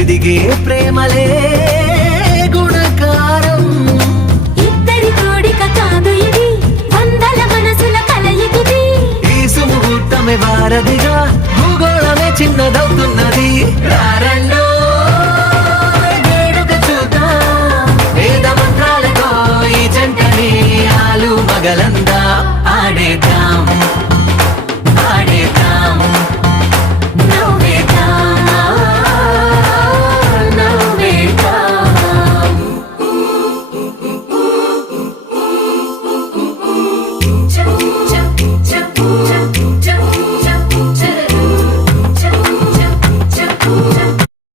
ఎదిగే ప్రేమలే గుణకారం. ఇద్దరి కోడిక కాదు ఇది, వందల మనసుల కలయికిది. ఈ సుముహూర్తమే వారధిగా, భూగోళమే చిన్నదవుతున్నది.